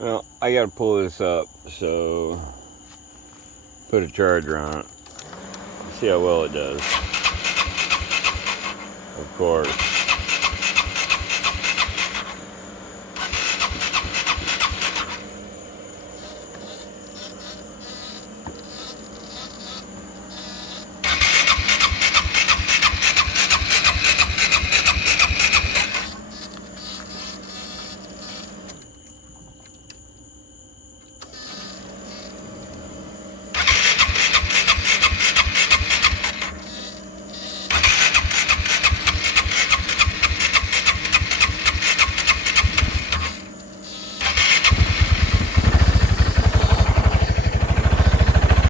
Well, I gotta pull this up, so put a charger on it. See how well it does. Of course.